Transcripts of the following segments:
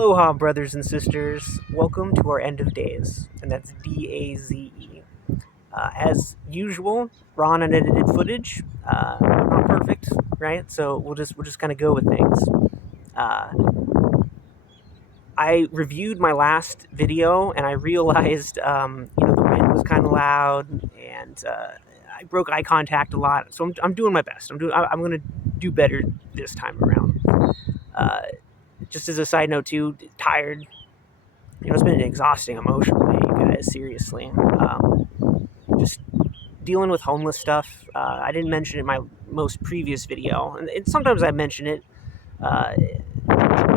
Aloha, brothers and sisters. Welcome to our end of days, and that's DAZE. As usual, raw and unedited footage. I'm not perfect, right? So we'll just kind of go with things. Uh, I reviewed my last video, and I realized, the wind was kind of loud, and I broke eye contact a lot. So I'm doing my best. I'm gonna do better this time around. Uh, just as a side note, too, tired. It's been an exhausting emotional day, you guys, seriously. Just dealing with homeless stuff. I didn't mention it in my most previous video, and sometimes I mention it. To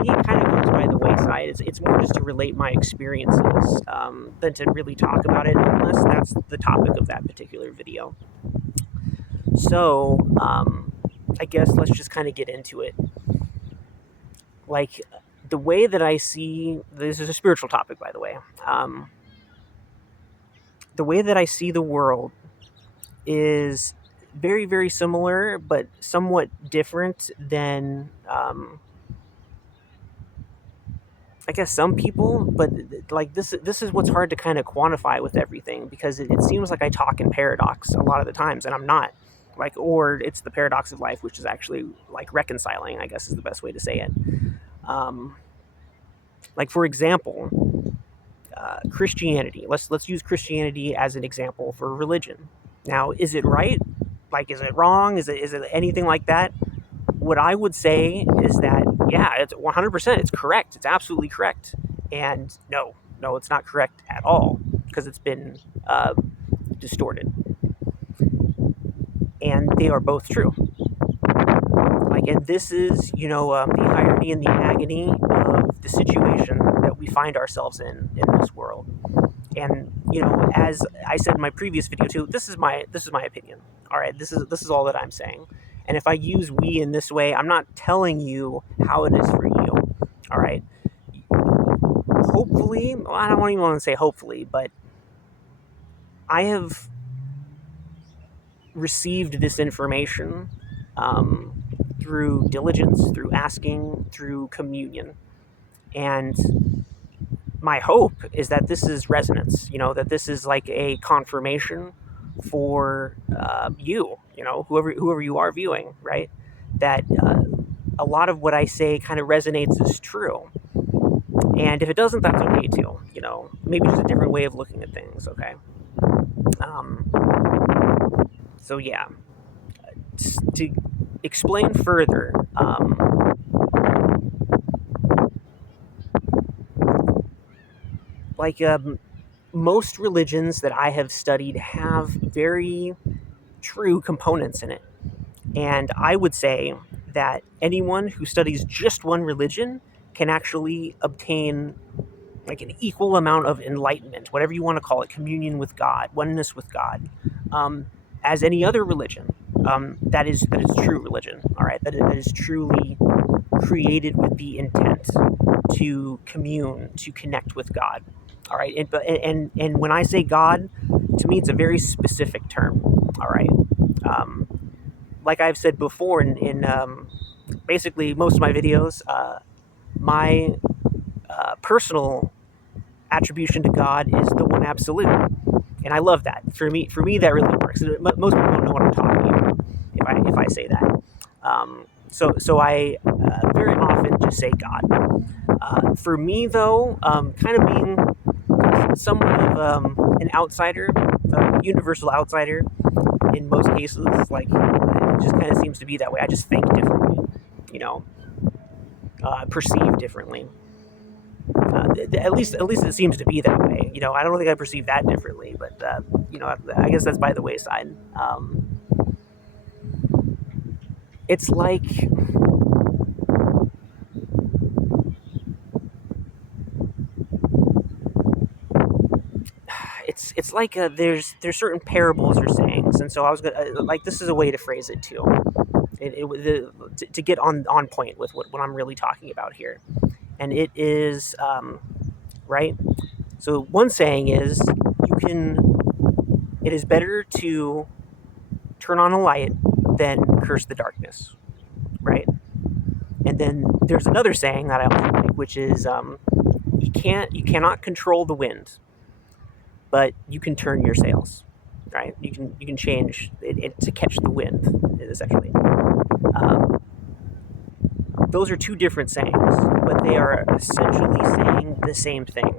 me, it kind of goes by the wayside. It's more just to relate my experiences than to really talk about it, unless that's the topic of that particular video. So, I guess let's just kind of get into it. Like, the way that I see this is a spiritual topic, by the way. The way that I see the world is very, very similar, but somewhat different than, I guess, some people. But like this is what's hard to kind of quantify with everything, because it seems like I talk in paradox a lot of the times, and I'm not. Like, or it's the paradox of life, which is actually like reconciling, I guess, is the best way to say it. Um, like, for example, Christianity. Let's use Christianity as an example for religion. Now, is it right? Like, is it wrong? Is it anything like that? What I would say is that, yeah, it's 100%. It's correct. It's absolutely correct. And no, it's not correct at all, because it's been distorted. And they are both true. Like, and this is, the irony and the agony of the situation that we find ourselves in this world. And as I said in my previous video too, this is my opinion. All right, this is all that I'm saying. And if I use "we" in this way, I'm not telling you how it is for you. All right. Hopefully, well, I don't even want to say hopefully, but I have received this information through diligence, through asking, through communion, and my hope is that this is resonance, that this is like a confirmation for whoever you are viewing, right? That a lot of what I say kind of resonates as true. And if it doesn't, that's okay too. Maybe just a different way of looking at things, okay? So yeah, to explain further, most religions that I have studied have very true components in it. And I would say that anyone who studies just one religion can actually obtain like an equal amount of enlightenment, whatever you want to call it, communion with God, oneness with God, as any other religion. That is true religion. All right, that is truly created with the intent to commune, to connect with God. All right, and when I say God, to me it's a very specific term. All right, like I've said before in basically most of my videos, my personal attribution to God is the one absolute, and I love that. For me, that really works. Most people don't know what I'm talking about if I say that. So I very often just say God. For me, though, kind of being somewhat of an outsider, a universal outsider in most cases, like it just kind of seems to be that way. I just think differently, perceive differently. At least it seems to be that way. I don't think I perceive that differently, but I guess that's by the wayside. It's like it's like there's certain parables or sayings, and so I was gonna like this is a way to phrase it too. To get on point with what I'm really talking about here, and it is right. So one saying is it is better to turn on a light than curse the darkness, right? And then there's another saying that I also like, which is you cannot control the wind, but you can turn your sails, right? You can change it to catch the wind, essentially. Um, those are two different sayings, but they are essentially saying the same thing.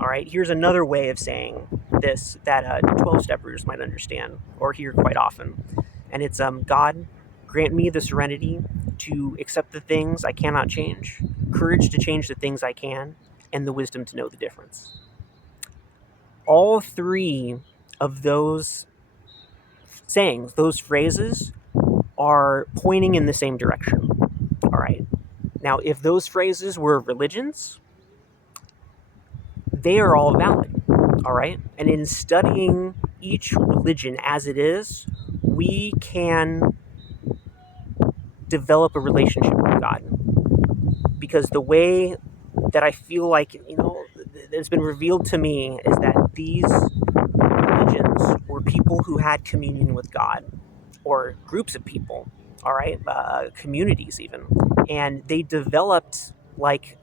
All right, here's another way of saying this that 12-steppers might understand or hear quite often. And it's God, grant me the serenity to accept the things I cannot change, courage to change the things I can, and the wisdom to know the difference. All three of those sayings, those phrases, are pointing in the same direction. All right. Now, if those phrases were religions, they are all valid. All right. And in studying each religion as it is, we can develop a relationship with God. Because the way that I feel like, it's been revealed to me is that these religions were people who had communion with God, or groups of people, all right, communities even, and they developed like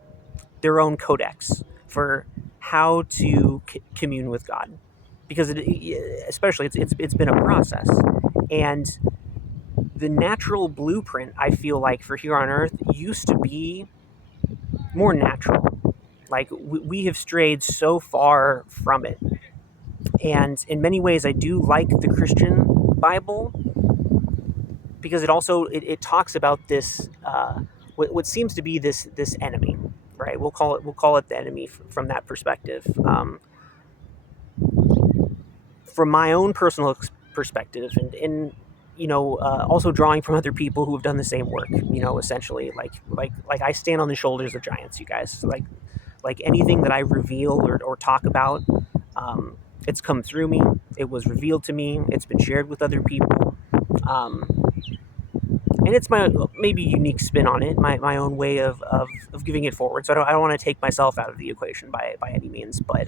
their own codex for how to commune with God, because especially it's been a process, and the natural blueprint I feel like for here on Earth used to be more natural. Like we have strayed so far from it, and in many ways I do like the Christian Bible because it talks about this what seems to be this enemy, right? We'll call it the enemy from that perspective. From my own personal perspective, and also drawing from other people who have done the same work, essentially like I stand on the shoulders of giants, you guys. Like anything that I reveal or talk about, it's come through me. It was revealed to me. It's been shared with other people. And it's my maybe unique spin on it, my own way of giving it forward. So I don't want to take myself out of the equation by any means, but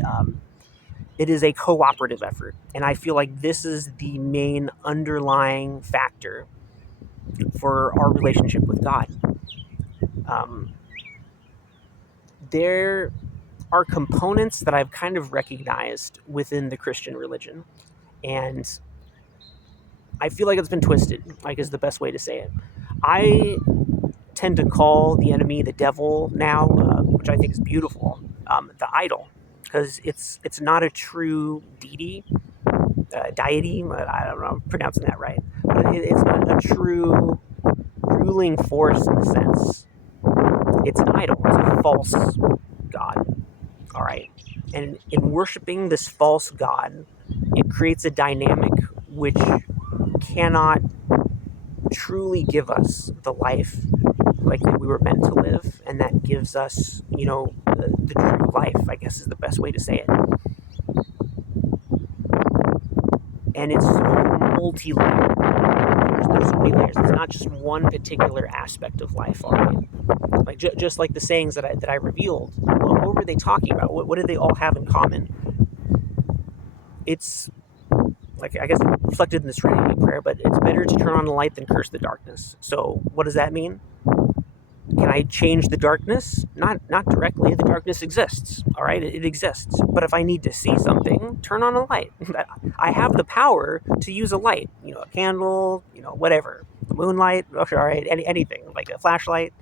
it is a cooperative effort. And I feel like this is the main underlying factor for our relationship with God. There are components that I've kind of recognized within the Christian religion, and I feel like it's been twisted, like is the best way to say it. I tend to call the enemy the devil now, which I think is beautiful, the idol, because it's not a true deity, deity. I don't know, I'm pronouncing that right, but it's not a true ruling force in the sense. It's an idol. It's a false god. All right, and in worshiping this false god, it creates a dynamic which cannot truly give us the life like that we were meant to live, and that gives us, the true life, I guess is the best way to say it. And it's so multi-layered. There's so many layers. It's not just one particular aspect of life, all right? Like just like the sayings that I revealed. What were they talking about? What did they all have in common? It's like, I guess, reflected in the Serenity Prayer, but it's better to turn on the light than curse the darkness. So what does that mean? Can I change the darkness? Not directly. The darkness exists, all right? It exists. But if I need to see something, turn on a light. I have the power to use a light, a candle, whatever. The moonlight, all right, anything, like a flashlight.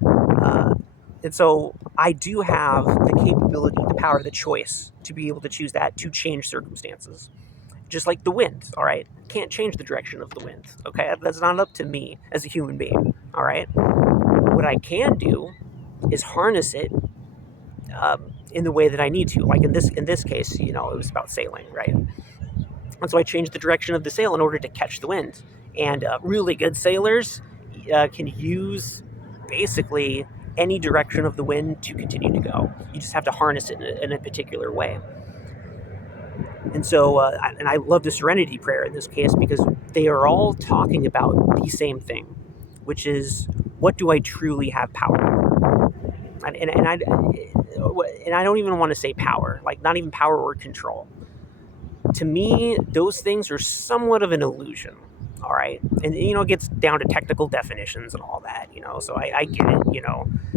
And so I do have the capability, the power, the choice to be able to choose that to change circumstances. Just like the wind, all right? Can't change the direction of the wind, okay? That's not up to me as a human being, all right? What I can do is harness it in the way that I need to. Like in this case, it was about sailing, right? And so I changed the direction of the sail in order to catch the wind. And really good sailors can use basically any direction of the wind to continue to go. You just have to harness it in a particular way. And so, and I love the Serenity Prayer in this case because they are all talking about the same thing, which is, what do I truly have power over? And I don't even want to say power, like not even power or control. To me, those things are somewhat of an illusion. All right. And, it gets down to technical definitions and all that, so I get it.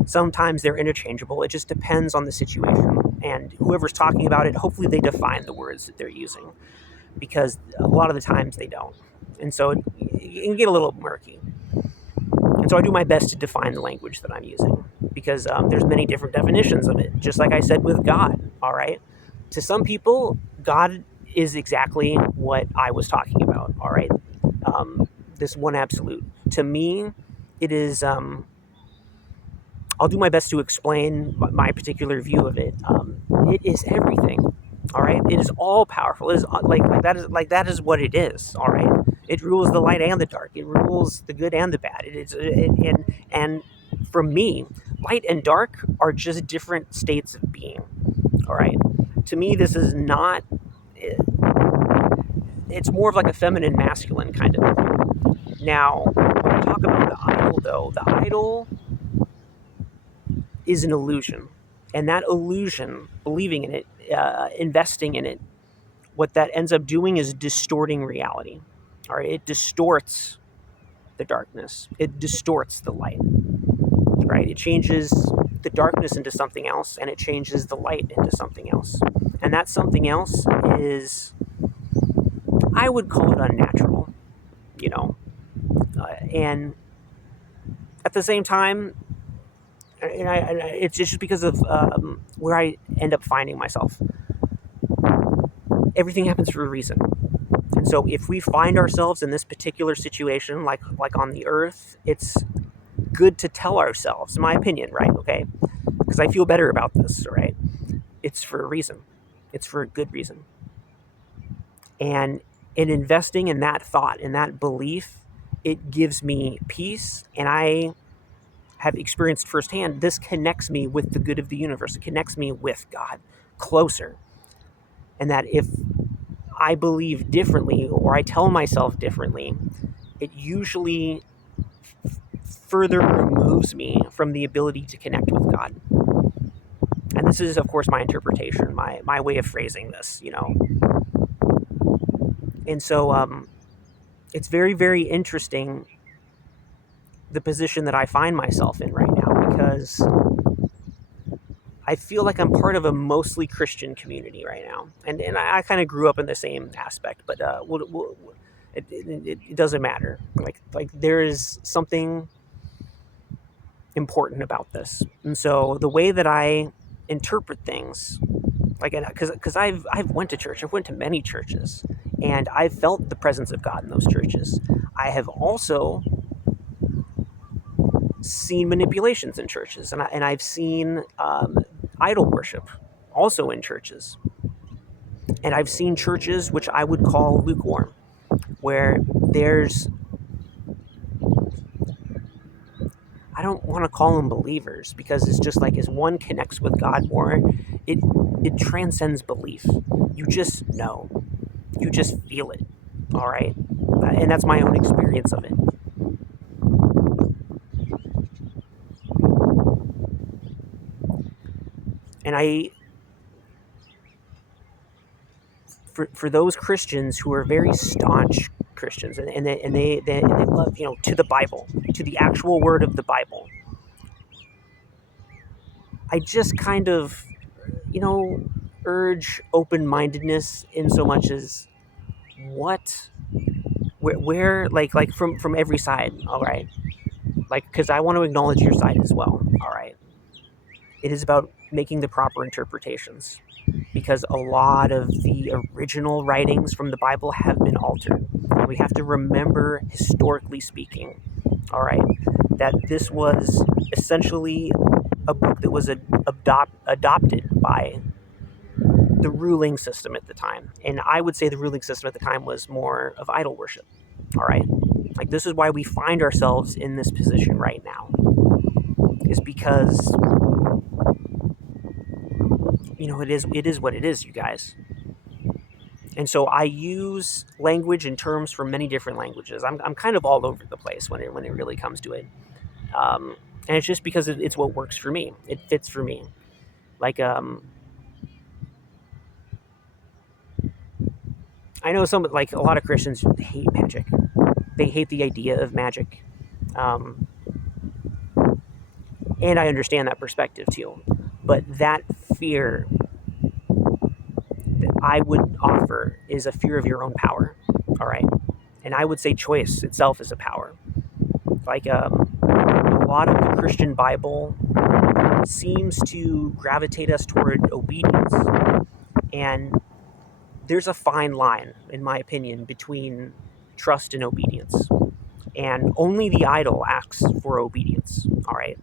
Sometimes they're interchangeable. It just depends on the situation. And whoever's talking about it, hopefully they define the words that they're using, because a lot of the times they don't. And so it can get a little murky. And so I do my best to define the language that I'm using, because there's many different definitions of it, just like I said with God. All right. To some people, God is exactly what I was talking about. All right. This one absolute. To me, it is. I'll do my best to explain my particular view of it. It is everything. All right. It is all powerful. It is that is what it is. All right. It rules the light and the dark. It rules the good and the bad. And for me, light and dark are just different states of being. All right. To me, this is not. It's more of like a feminine masculine kind of thing. Now, when we talk about the idol, though, the idol is an illusion. And that illusion, believing in it, investing in it, what that ends up doing is distorting reality. All right, it distorts the darkness. It distorts the light. Right, it changes the darkness into something else, and it changes the light into something else. And that something else is, I would call it unnatural. And at the same time, it's just because of where I end up finding myself. Everything happens for a reason. And so if we find ourselves in this particular situation, like on the earth, it's good to tell ourselves, in my opinion, right? Okay? Because I feel better about this, right? It's for a reason. It's for a good reason. And in investing in that thought, in that belief, it gives me peace, and I have experienced firsthand, this connects me with the good of the universe. It connects me with God closer. And that if I believe differently, or I tell myself differently, it usually further removes me from the ability to connect with God. And this is, of course, my interpretation, my way of phrasing this, And so it's very, very interesting, the position that I find myself in right now, because I feel like I'm part of a mostly Christian community right now, and I kind of grew up in the same aspect, but it doesn't matter. Like there is something important about this, and so the way that I interpret things, like, because I've went to church, I've went to many churches, and I've felt the presence of God in those churches. I have also seen manipulations in churches, and I've seen idol worship also in churches. And I've seen churches which I would call lukewarm, where there's, I don't want to call them believers, because it's just like, as one connects with God more, it transcends belief. You just know. You just feel it. All right? And that's my own experience of it. And for those Christians who are very staunch Christians, and they love, to the Bible, to the actual word of the Bible, I just kind of, urge open-mindedness, in so much as, what, where, like from every side. All right, like, because I want to acknowledge your side as well. All right, it is about making the proper interpretations, because a lot of the original writings from the Bible have been altered. And we have to remember, historically speaking, all right, that this was essentially a book that was adopted by the ruling system at the time. And I would say the ruling system at the time was more of idol worship. All right, like, this is why we find ourselves in this position right now, is because it is what it is, you guys. And so I use language and terms from many different languages. I'm kind of all over the place when it really comes to it. And it's just because it's what works for me. It fits for me. Like, I know like a lot of Christians hate magic. They hate the idea of magic. Um, and I understand that perspective too. But that fear that I would offer is a fear of your own power. All right. And I would say choice itself is a power. Like a lot of the Christian Bible seems to gravitate us toward obedience. And there's a fine line, in my opinion, between trust and obedience. And only the idol asks for obedience. All right.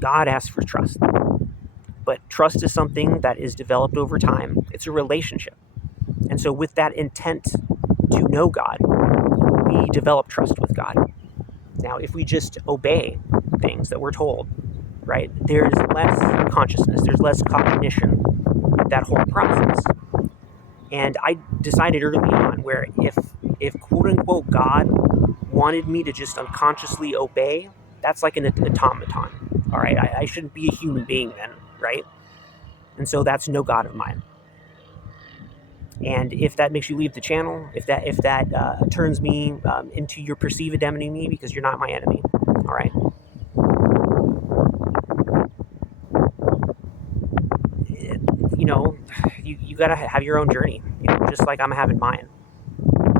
God asks for trust. But trust is something that is developed over time. It's a relationship. And so, with that intent to know God, we develop trust with God. Now, if we just obey things that we're told, right, there's less consciousness, there's less cognition with that whole process. And I decided early on where if quote unquote God wanted me to just unconsciously obey, that's like an automaton. All right, I shouldn't be a human being then, right? And so that's no God of mine. And if that makes you leave the channel, if that turns me into your perceived enemy, because you're not my enemy, all right. You know, you gotta have your own journey, you know, just like I'm having mine.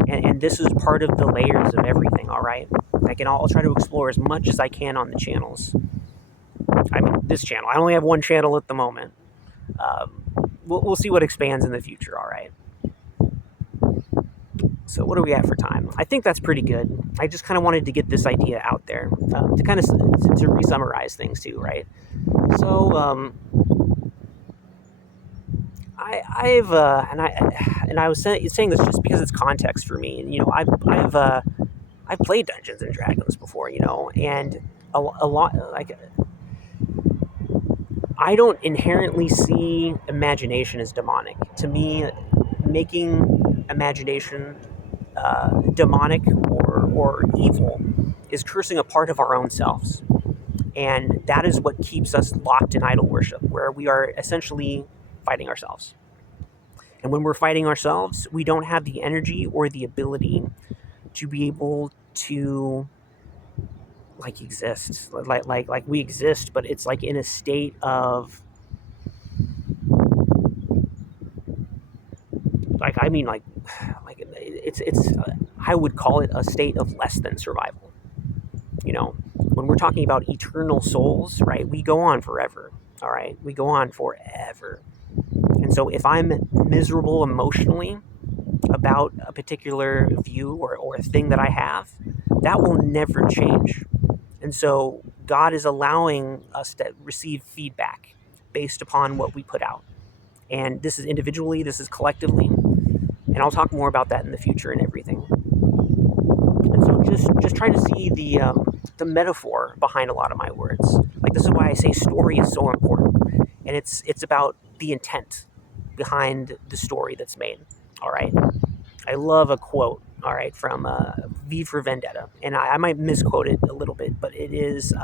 And this is part of the layers of everything, all right. I'll try to explore as much as I can on the channels. I mean, this channel. I only have one channel at the moment. We'll see what expands in the future, all right. So what do we have for time? I think that's pretty good. I just kind of wanted to get this idea out there to kind of to re-summarize things too, right? So I was saying this just because it's context for me, and you know I've played Dungeons and Dragons before, you know, and a lot like I don't inherently see imagination as demonic. To me, making imagination demonic or evil is cursing a part of our own selves. And that is what keeps us locked in idol worship, where we are essentially fighting ourselves. And when we're fighting ourselves, we don't have the energy or the ability to be able to like exist. Like we exist, but it's like in a state of like it's I would call it a state of less than survival. You know, when we're talking about eternal souls, right? We go on forever. All right, we go on forever. And so if I'm miserable emotionally about a particular view or a thing that I have, that will never change. And so God is allowing us to receive feedback based upon what we put out. And this is individually, this is collectively. And I'll talk more about that in the future and everything. And so just try to see the metaphor behind a lot of my words. Like, this is why I say story is so important. And it's about the intent behind the story that's made. All right. I love a quote, all right, from V for Vendetta. And I might misquote it a little bit, but it is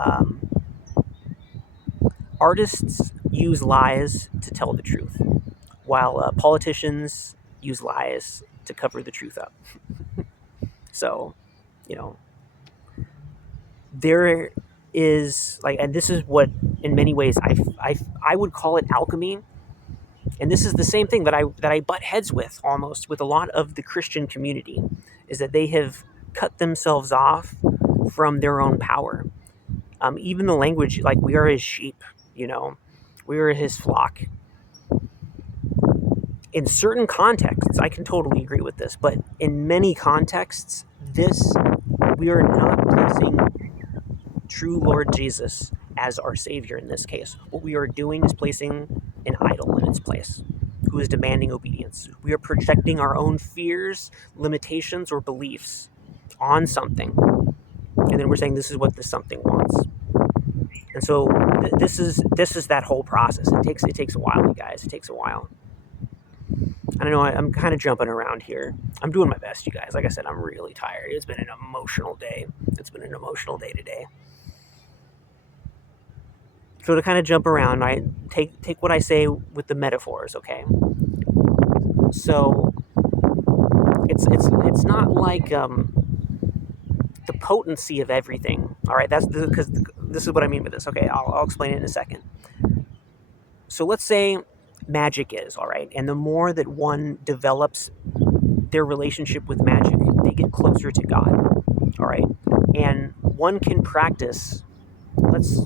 artists use lies to tell the truth, while politicians use lies to cover the truth up. So, you know, there is like, and this is what in many ways I would call it alchemy. And this is the same thing that I butt heads with almost with a lot of the Christian community, is that they have cut themselves off from their own power. Even the language, like, we are his sheep, you know, we are his flock. In certain contexts, I can totally agree with this, but in many contexts, we are not placing true Lord Jesus as our Savior in this case. What we are doing is placing an idol in its place, who is demanding obedience. We are projecting our own fears, limitations, or beliefs on something, and then we're saying this is what this something wants. And so this is that whole process. It takes a while, you guys. It takes a while. I don't know. I'm kind of jumping around here. I'm doing my best, you guys. Like I said, I'm really tired. It's been an emotional day. It's been an emotional day today. So to kind of jump around, I take what I say with the metaphors, okay? So it's not like the potency of everything. All right, that's because this is what I mean by this. Okay, I'll explain it in a second. So let's say magic is, all right, and the more that one develops their relationship with magic, they get closer to God. All right, and one can practice. Let's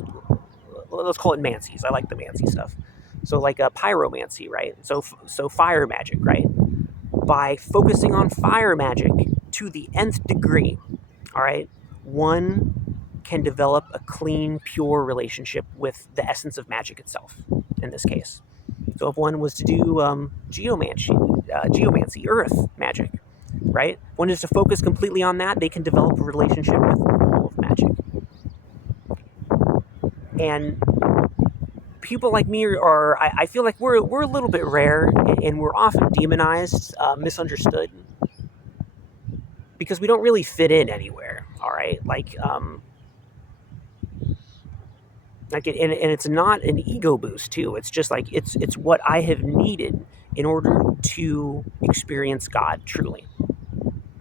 call it mancies. I like the mancy stuff. So like a pyromancy, right? So fire magic, right? By focusing on fire magic to the nth degree, all right, one can develop a clean, pure relationship with the essence of magic itself. In this case, so if one was to do geomancy, earth magic, right? If one is to focus completely on that, they can develop a relationship with all of magic. And people like me are I feel like we're a little bit rare, and we're often demonized, misunderstood, because we don't really fit in anywhere. All right, and it's not an ego boost too. It's just like it's what I have needed in order to experience God truly.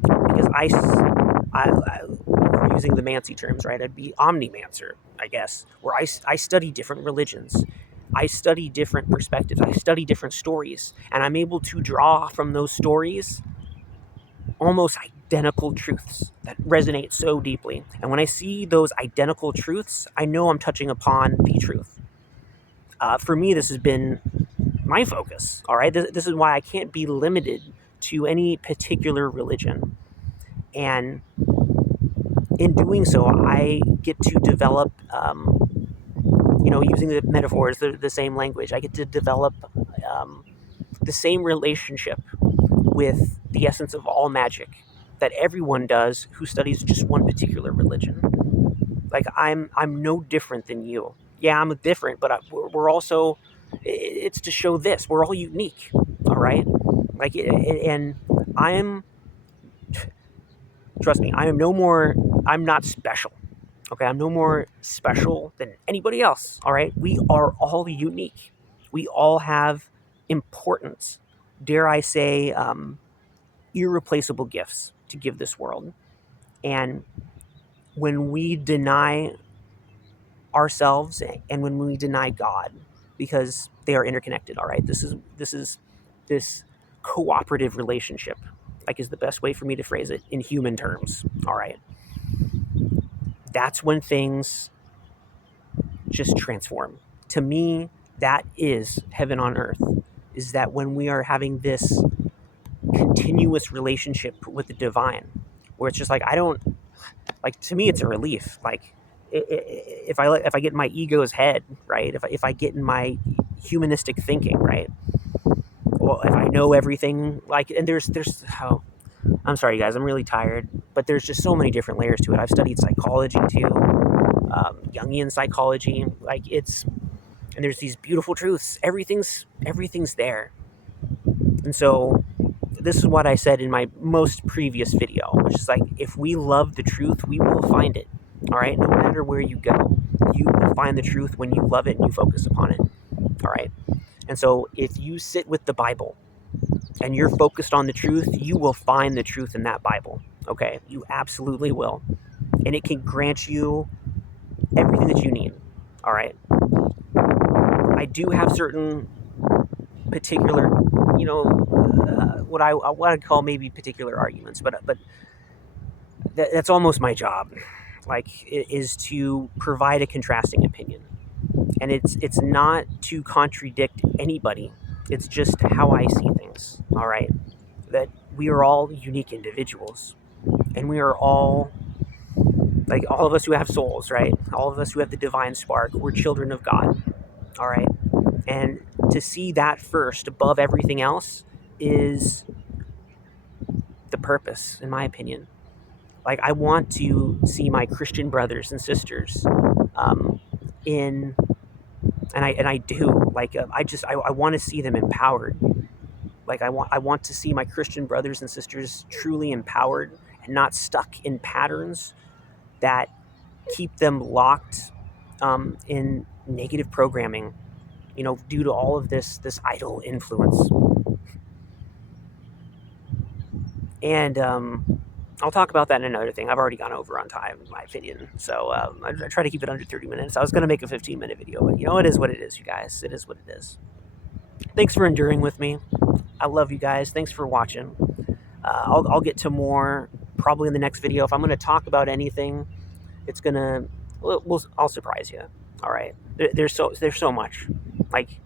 Because if we're using the Mancy terms, right? I'd be omnimancer, I guess, where I study different religions. I study different perspectives. I study different stories, and I'm able to draw from those stories almost identical truths that resonate so deeply. And when I see those identical truths, I know I'm touching upon the truth. For me, this has been my focus. All right, this is why I can't be limited to any particular religion. And in doing so, I get to develop, using the metaphors, the same language, I get to develop the same relationship with the essence of all magic that everyone does who studies just one particular religion. Like I'm no different than you. Yeah, I'm different, but we're also. It's to show this we're all unique. All right, and I'm. Trust me, I am no more. I'm not special. Okay, I'm no more special than anybody else. All right, we are all unique. We all have importance. Dare I say, irreplaceable gifts to give this world. And when we deny ourselves and when we deny God, because they are interconnected, all right, this cooperative relationship, like, is the best way for me to phrase it in human terms. All right, that's when things just transform. To me, that is heaven on earth. Is that when we are having this continuous relationship with the divine, where it's just like I don't like. To me, it's a relief. Like if I get in my ego's head, right? If I get in my humanistic thinking, right? Well, if I know everything, like, and there's oh, I'm sorry, guys, I'm really tired, but there's just so many different layers to it. I've studied psychology too, Jungian psychology, like and there's these beautiful truths. Everything's there, and so this is what I said in my most previous video, which is like, if we love the truth, we will find it. All right, no matter where you go, you will find the truth when you love it and you focus upon it. All right, and so if you sit with the Bible and you're focused on the truth, you will find the truth in that Bible. Okay, you absolutely will, and it can grant you everything that you need. All right, I do have certain particular, what I'd call maybe particular arguments, but that's almost my job. Like, is to provide a contrasting opinion, and it's not to contradict anybody. It's just how I see things. All right, that we are all unique individuals, and we are all, like, all of us who have souls, right? All of us who have the divine spark. We're children of God. All right, and to see that first above everything else is the purpose, in my opinion. Like, I want to see my Christian brothers and sisters, in, and I do, like, I want to see them empowered. Like, I want to see my Christian brothers and sisters truly empowered and not stuck in patterns that keep them locked, in negative programming, due to all of this idol influence. And I'll talk about that in another thing. I've already gone over on time, in my opinion. So I try to keep it under 30 minutes. I was going to make a 15-minute video, but it is what it is, you guys. It is what it is. Thanks for enduring with me. I love you guys. Thanks for watching. I'll get to more probably in the next video. If I'm going to talk about anything, it's going to, I'll surprise you. All right. There's so much. Like,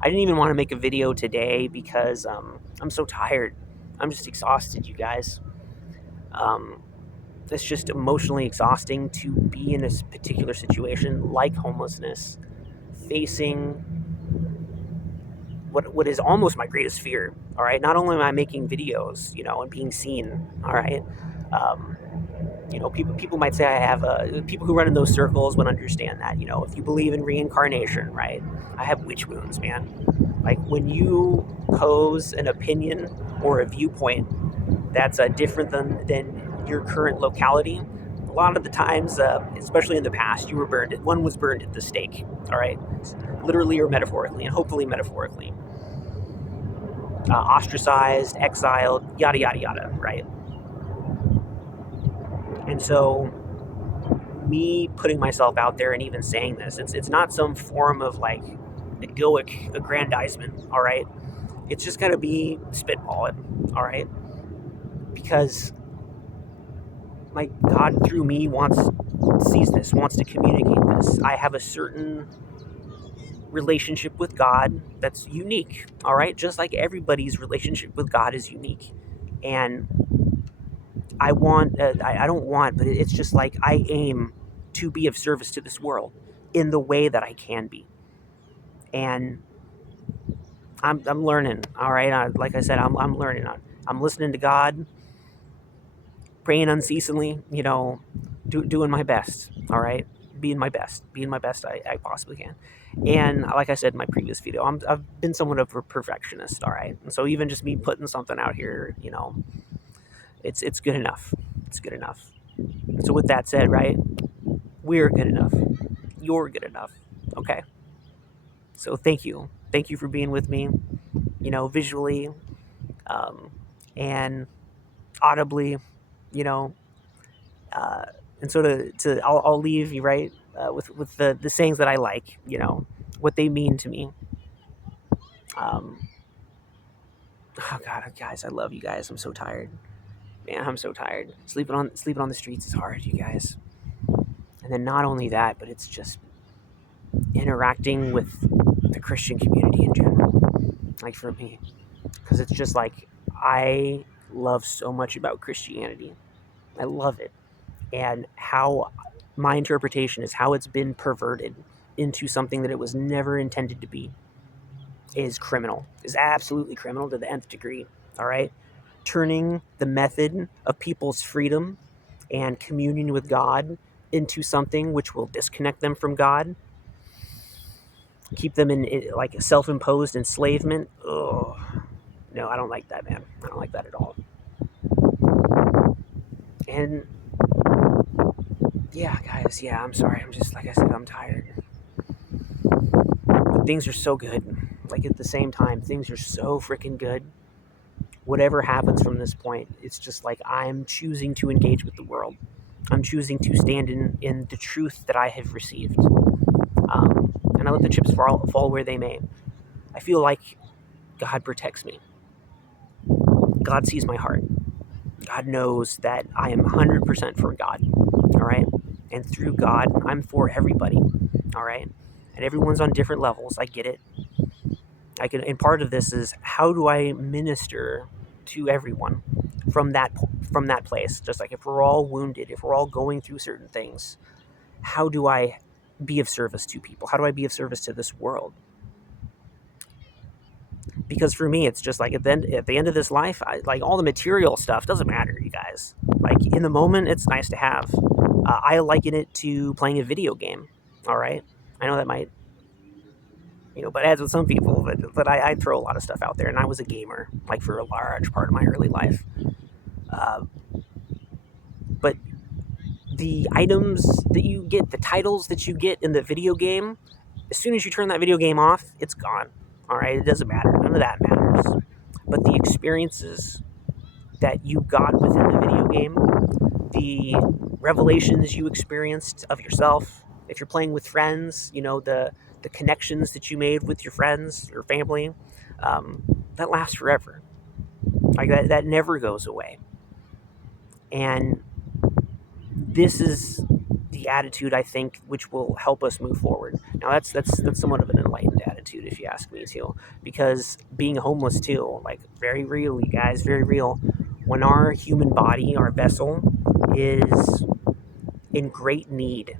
I didn't even want to make a video today because I'm so tired. I'm just exhausted, you guys. It's just emotionally exhausting to be in a particular situation like homelessness, facing what is almost my greatest fear. All right, not only am I making videos, and being seen. All right, people might say I have people who run in those circles would understand that. If you believe in reincarnation, right? I have witch wounds, man. Like when you pose an opinion or a viewpoint that's different than your current locality, a lot of the times, especially in the past, you were burned. One was burned at the stake. All right, literally or metaphorically, and hopefully metaphorically. Ostracized, exiled, yada yada yada. Right. And so, me putting myself out there and even saying this, it's not some form of like egoic aggrandizement. All right, it's just gotta be spitballing. All right, because like God through me sees this, wants to communicate this. I have a certain relationship with God that's unique, all right? Just like everybody's relationship with God is unique. And I don't want, but it's just like I aim to be of service to this world in the way that I can be. And I'm learning, all right? Like I said, I'm learning. I'm listening to God, praying unceasingly, doing my best, all right? Being my best I possibly can. And like I said in my previous video, I've been somewhat of a perfectionist, all right? And so even just me putting something out here, it's good enough. It's good enough. And so with that said, right, we're good enough. You're good enough, okay? So thank you. Thank you for being with me, visually and audibly, you know, and so I'll leave you right with the sayings that I like, what they mean to me. Oh God, guys, I love you guys. I'm so tired, man. I'm so tired. Sleeping on the streets is hard, you guys. And then not only that, but it's just interacting with the Christian community in general. Like for me, because it's just like I love so much about Christianity. I love it. And how my interpretation is how it's been perverted into something that it was never intended to be is criminal, is absolutely criminal to the nth degree. All right, turning the method of people's freedom and communion with God into something which will disconnect them from God, keep them in like self-imposed enslavement. Oh no, I don't like that, man. I don't like that at all. And yeah, guys, yeah, I'm sorry. I'm just, like I said, I'm tired. But things are so good. Like at the same time, things are so freaking good. Whatever happens from this point, it's just like I'm choosing to engage with the world. I'm choosing to stand in the truth that I have received. And I let the chips fall where they may. I feel like God protects me. God sees my heart. God knows that I am 100% for God. All right? And through God, I'm for everybody. All right? And everyone's on different levels. I get it. And part of this is how do I minister to everyone from that place? Just like if we're all wounded, if we're all going through certain things, how do I be of service to people? How do I be of service to this world? Because for me, it's just like at the end of this life, like all the material stuff doesn't matter, you guys. Like in the moment, it's nice to have. I liken it to playing a video game. All right, I know that might, but as with some people, but I throw a lot of stuff out there, and I was a gamer like for a large part of my early life. But the items that you get, the titles that you get in the video game, as soon as you turn that video game off, it's gone. All right, it doesn't matter. None of that matters. But the experiences, that you got within the video game, the revelations you experienced of yourself. If you're playing with friends, the connections that you made with your friends or family, um, that lasts forever. Like that never goes away. And this is the attitude, I think, which will help us move forward. Now that's somewhat of an enlightened attitude, if you ask me too, because being homeless too, like very real, you guys, very real. When our human body, our vessel, is in great need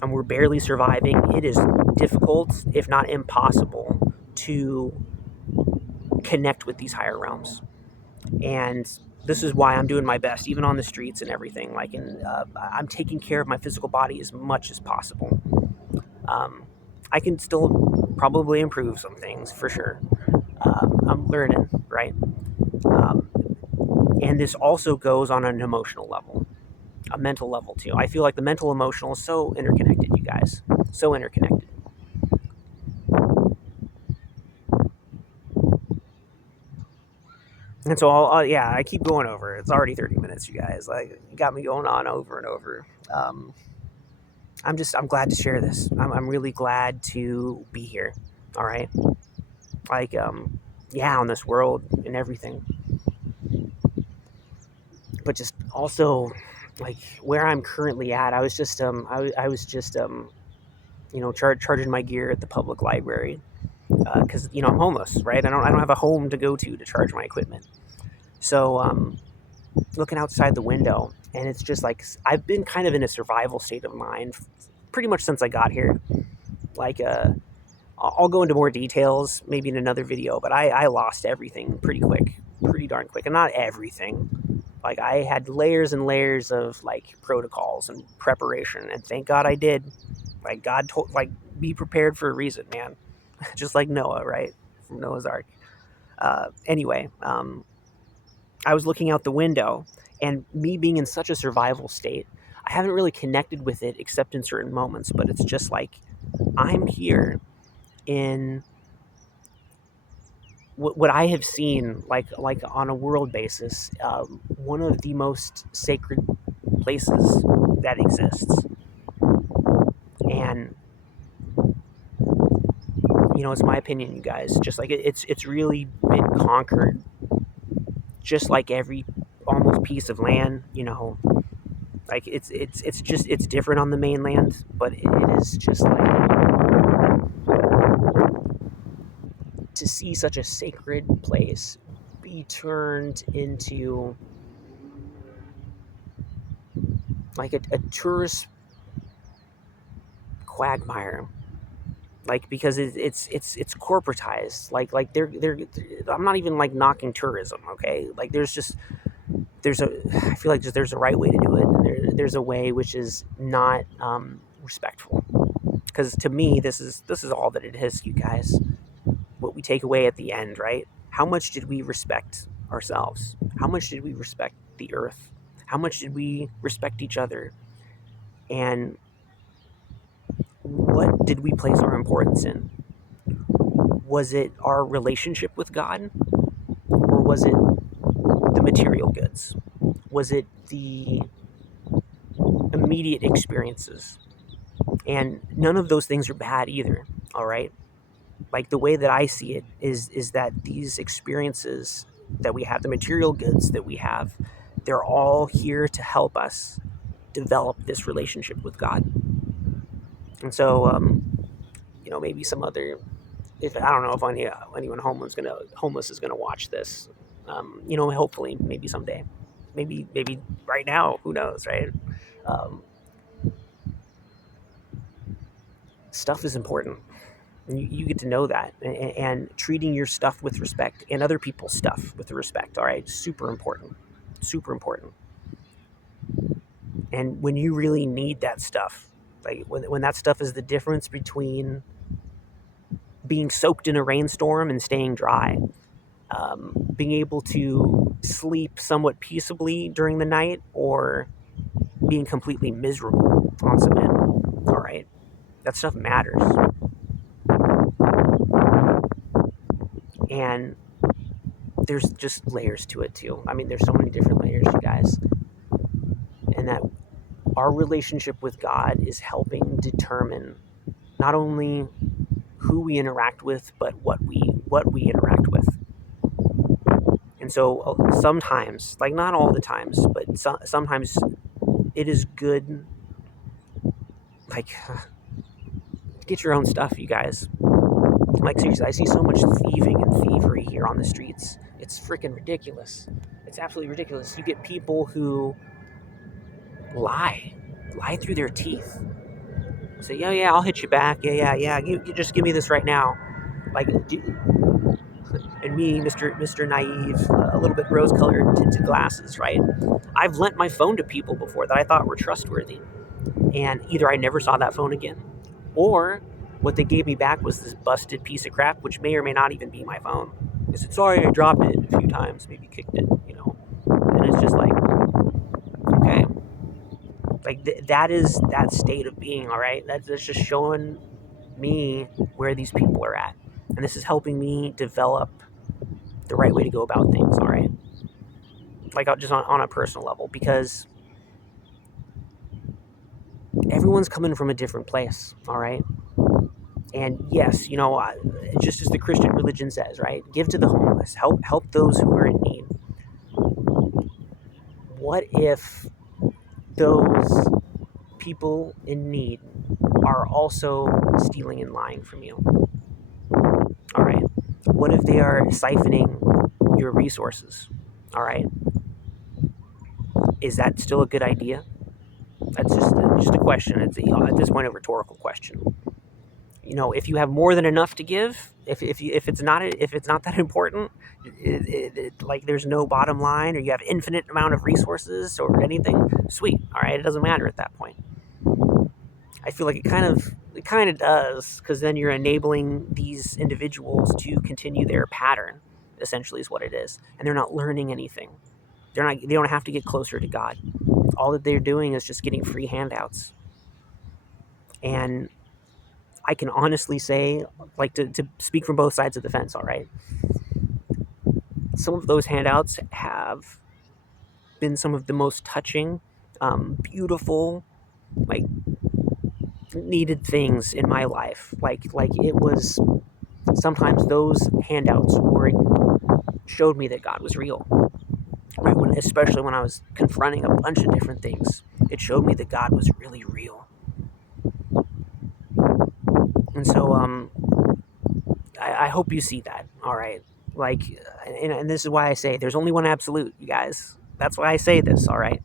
and we're barely surviving, it is difficult, if not impossible, to connect with these higher realms. And this is why I'm doing my best, even on the streets and everything. I'm taking care of my physical body as much as possible. Um, I can still probably improve some things for sure. I'm learning, right? Um, and this also goes on an emotional level, a mental level too. I feel like the mental emotional is so interconnected, you guys, so interconnected. And so, yeah, I keep going over. It's already 30 minutes, you guys. Like, you got me going on over and over. I'm glad to share this. I'm really glad to be here. All right. Like, yeah, on this world and everything. But just also, like, where I'm currently at, I was just, I was just, charging my gear at the public library. Because, I'm homeless, right? I don't have a home to go to charge my equipment. So, looking outside the window, and it's just like I've been kind of in a survival state of mind pretty much since I got here. Like, I'll go into more details maybe in another video, but I lost everything pretty quick, pretty darn quick, and not everything. Like, I had layers and layers of like protocols and preparation, and thank God I did. Like, God told, like, be prepared for a reason, man. Just like Noah, right, from Noah's Ark. Anyway, I was looking out the window, and me being in such a survival state, I haven't really connected with it except in certain moments. But it's just like I'm here in what I have seen, like on a world basis, one of the most sacred places that exists, and it's my opinion, you guys. Just like it's really been conquered, just like every almost piece of land, like it's different on the mainland, but it is just like to see such a sacred place be turned into like a tourist quagmire, like, because it's corporatized, like they're I'm not even like knocking tourism, okay? Like, I feel like there's a right way to do it, and there's a way which is not respectful, because to me this is all that it is, you guys. What we take away at the end, right? How much did we respect ourselves? How much did we respect the earth? How much did we respect each other? And what did we place our importance in? Was it our relationship with God? Or was it the material goods? Was it the immediate experiences? And none of those things are bad either, all right? Like, the way that I see it is that these experiences that we have, the material goods that we have, they're all here to help us develop this relationship with God. And so, maybe some other, if I don't know if anyone homeless is gonna watch this, hopefully, maybe someday, maybe right now, who knows, right? Um, Stuff is important. You get to know that, and treating your stuff with respect and other people's stuff with respect. All right, super important, super important. And when you really need that stuff, like when that stuff is the difference between being soaked in a rainstorm and staying dry, being able to sleep somewhat peaceably during the night, or being completely miserable on cement. All right, that stuff matters. And there's just layers to it too. I mean, there's so many different layers, you guys. And that our relationship with God is helping determine not only who we interact with, but what we interact with. And so sometimes, like not all the times, but sometimes it is good, like, get your own stuff, you guys. Like, seriously, I see so much thieving and thievery here on the streets. It's freaking ridiculous. It's absolutely ridiculous. You get people who lie through their teeth. Say, yeah, I'll hit you back. Yeah. You just give me this right now. Like, and me, Mr. Naive, a little bit rose-colored tinted glasses, right? I've lent my phone to people before that I thought were trustworthy, and either I never saw that phone again, or what they gave me back was this busted piece of crap, which may or may not even be my phone. They said, sorry, I dropped it a few times, maybe kicked it, and it's just like, okay. Like, that is that state of being, all right? That's just showing me where these people are at. And this is helping me develop the right way to go about things, all right? Like, just on a personal level, because everyone's coming from a different place, all right? And yes, just as the Christian religion says, right? Give to the homeless, help those who are in need. What if those people in need are also stealing and lying from you? All right. What if they are siphoning your resources? All right. Is that still a good idea? That's just a question. It's at this point a rhetorical question. If you have more than enough to give, if it's not that important, like there's no bottom line, or you have infinite amount of resources or anything, sweet. All right, it doesn't matter at that point. I feel like it kind of does, because then you're enabling these individuals to continue their pattern. Essentially, is what it is, and they're not learning anything. They don't have to get closer to God. All that they're doing is just getting free handouts. And I can honestly say, like, to speak from both sides of the fence, all right? Some of those handouts have been some of the most touching, beautiful, like, needed things in my life. Like it was, sometimes those handouts showed me that God was real. Right? Especially when I was confronting a bunch of different things, it showed me that God was really real. And so, I hope you see that, all right? Like, and this is why I say there's only one absolute, you guys. That's why I say this, all right?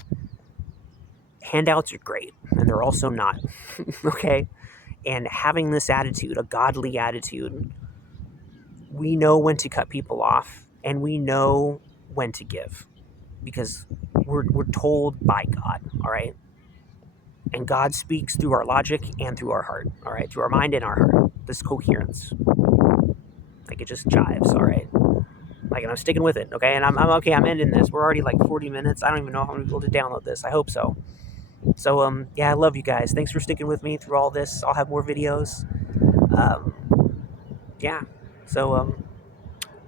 Handouts are great, and they're also not, okay? And having this attitude, a godly attitude, we know when to cut people off, and we know when to give, because we're told by God, all right? And God speaks through our logic and through our heart, all right? Through our mind and our heart. This coherence. Like, it just jives, all right? Like, and I'm sticking with it, okay? And I'm okay, I'm ending this. We're already like 40 minutes. I don't even know how I'm going to be able to download this. I hope so. So, yeah, I love you guys. Thanks for sticking with me through all this. I'll have more videos. Yeah. So,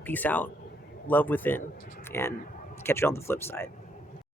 peace out. Love within. And catch you on the flip side.